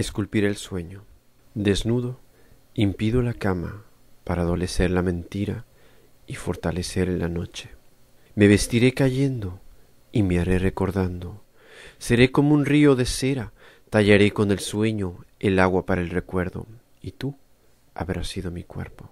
Esculpir el sueño. Desnudo, impido la cama para adolecer la mentira y fortalecer la noche. Me vestiré cayendo y me haré recordando. Seré como un río de cera, tallaré con el sueño el agua para el recuerdo, y tú habrás sido mi cuerpo.